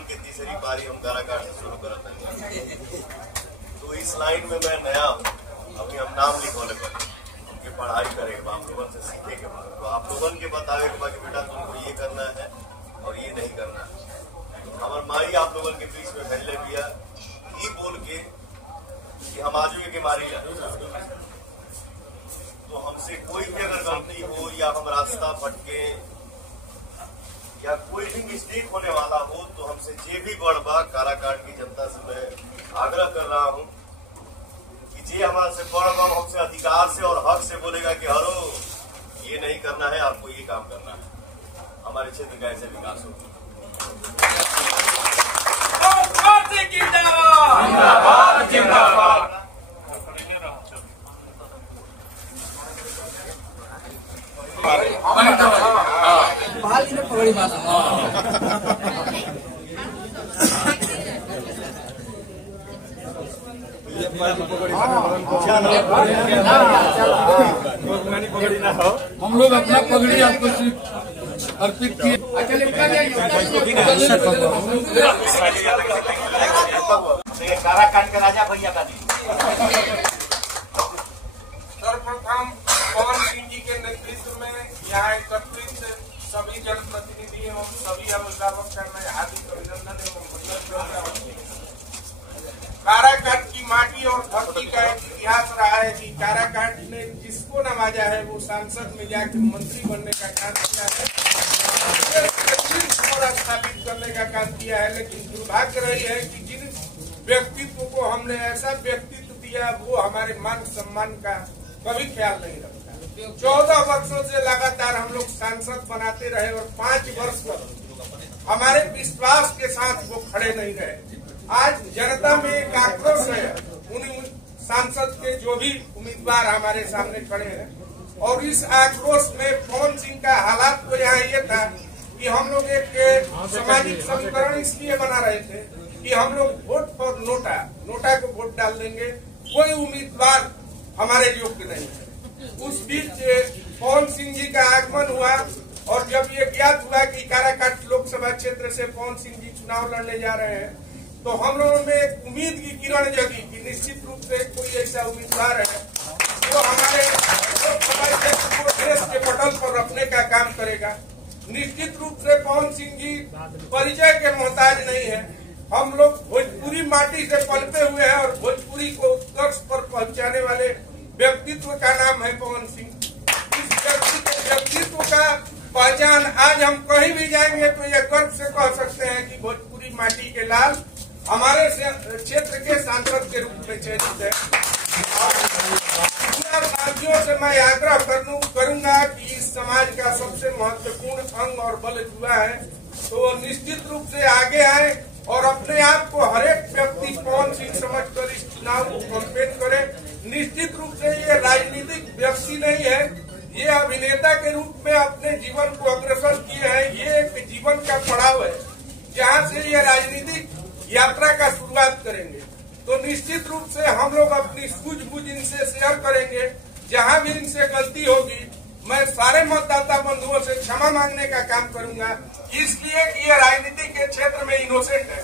लोगन की तीसरी पारी हम काराकाट से शुरू करते हैं। तो इस लाइन में मैं नया हूँ, अभी हम नाम लिखोले पर हमके पढ़ाई करेंगे, आप लोगन से सीखे के बाद तो आप लोगन के बतावे के बाद बेटा तुमको ये करना है और ये नहीं करना है। हमार माई आप लोगन के बीच में फैले दिया ये बोल के कि हम आजू के मारी तो हमसे कोई भी अगर गलती हो या हम रास्ता भटके या कोई भी मिस्टेक होने वाला हो तो हमसे जे भी बड़बा काराकाट की जनता से मैं आग्रह कर रहा हूं कि जे हमारे से बड़बा हमसे अधिकार से और हक से बोलेगा कि हरो ये नहीं करना है, आपको ये काम करना है, हमारे क्षेत्र का ऐसे विकास होगा। पगड़ी माता हम लोग अपना पगड़ी आपको अर्पित किए। काराकाट के राजा भैया का सर्वप्रथम पवन सिंह जी के नेतृत्व में यहाँ एकत्रित सभी जनप्रतिनिधि एवं सभी अभिभावक का मैं हार्दिक अभिनंदन एवं काराकाट की माटी और धरती का एक इतिहास रहा है कि काराकाट ने जिसको नवाजा है वो सांसद में जाकर मंत्री बनने का काम किया है, स्थापित करने का काम किया है। लेकिन दुर्भाग्य रही है कि जिन व्यक्तित्व को हमने ऐसा व्यक्तित्व दिया वो हमारे मान सम्मान का कभी ख्याल नहीं रखता। 14 वर्षों से लगातार हम लोग सांसद बनाते रहे और 5 वर्ष तक हमारे विश्वास के साथ वो खड़े नहीं रहे। आज जनता में एक आक्रोश है उन सांसद के जो भी उम्मीदवार हमारे सामने खड़े हैं, और इस आक्रोश में पवन सिंह का हालात तो यहाँ ये था कि हम लोग एक सामाजिक समीकरण इसलिए बना रहे थे कि हम लोग वोट फॉर नोटा को वोट डाल देंगे, कोई उम्मीदवार हमारे योग्य नहीं है। उस बीच पवन सिंह जी का आगमन हुआ और जब ये ज्ञात हुआ कि काराकाट लोकसभा क्षेत्र से पवन सिंह जी चुनाव लड़ने जा रहे हैं तो हम लोगों में एक उम्मीद की किरण जगी कि निश्चित रूप से कोई ऐसा उम्मीदवार है जो हमारे लोकसभा क्षेत्र को देश के पटल पर रखने का काम करेगा। निश्चित रूप से पवन सिंह जी परिचय के मोहताज नहीं है। हम लोग भोजपुरी माटी से पलते हुए हैं और भोजपुरी को उत्कर्ष पर पहुंचाने वाले व्यक्तित्व का नाम है पवन सिंह। इस व्यक्तित्व का पहचान आज हम कहीं भी जाएंगे तो ये गर्व से कह सकते हैं कि भोजपुरी माटी के लाल हमारे क्षेत्र के सांसद के रूप में चयनित है। साथियों से मैं आग्रह करूंगा कि इस समाज का सबसे महत्वपूर्ण अंग और बल युवा है, तो निश्चित रूप से आगे आए और अपने आप को हरेक व्यक्ति पवन सिंह समझकर इस चुनाव को कैंपेन करे। निश्चित रूप से ये राजनीतिक व्यक्ति नहीं है, ये अभिनेता के रूप में अपने जीवन को अग्रसर किए हैं। ये एक जीवन का पड़ाव है जहाँ से ये राजनीतिक यात्रा का शुरुआत करेंगे। तो निश्चित रूप से हम लोग अपनी सूझबूझ इनसे शेयर करेंगे। जहाँ भी इनसे गलती होगी मैं सारे मतदाता बंधुओं से क्षमा मांगने का काम करूंगा, इसलिए कि ये राजनीति के क्षेत्र में इनोसेंट है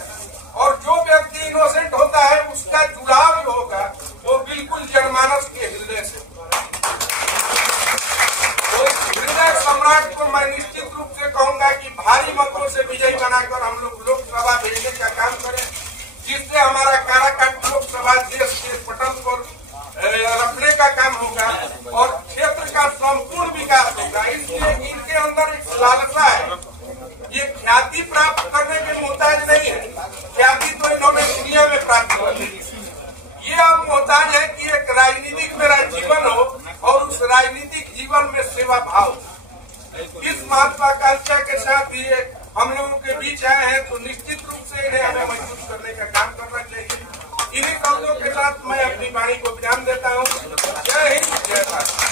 और जो व्यक्ति इनोसेंट होता है उसका जुड़ाव जो होगा वो बिल्कुल जनमानस के हृदय से। तो हृदय सम्राट को मैं निश्चित रूप से कहूंगा कि भारी मतों से विजयी बनाकर हम लोग लोकसभा भेजने का काम करें, जिससे हमारा काराकाट लोकसभा देश के पटल पर रखने का काम होगा और क्षेत्र का संपूर्ण विकास होगा। इसलिए इनके अंदर एक लालसा है, ये ख्याति प्राप्त करने के मोहताज नहीं है। ख्याति तो इन्होंने दुनिया में प्राप्त कर ली। ये अब मोहताज है कि एक राजनीतिक मेरा जीवन हो और उस राजनीतिक जीवन में सेवा भाव। इस महत्वाकांक्षा के साथ ये हम लोगों के बीच आए हैं तो निश्चित रूप से इन्हें हमें मजबूत करने का काम करना चाहिए। इन्हीं शब्दों के साथ मैं अपनी वाणी को विराम देता हूँ। जय हिंद, जय भारत।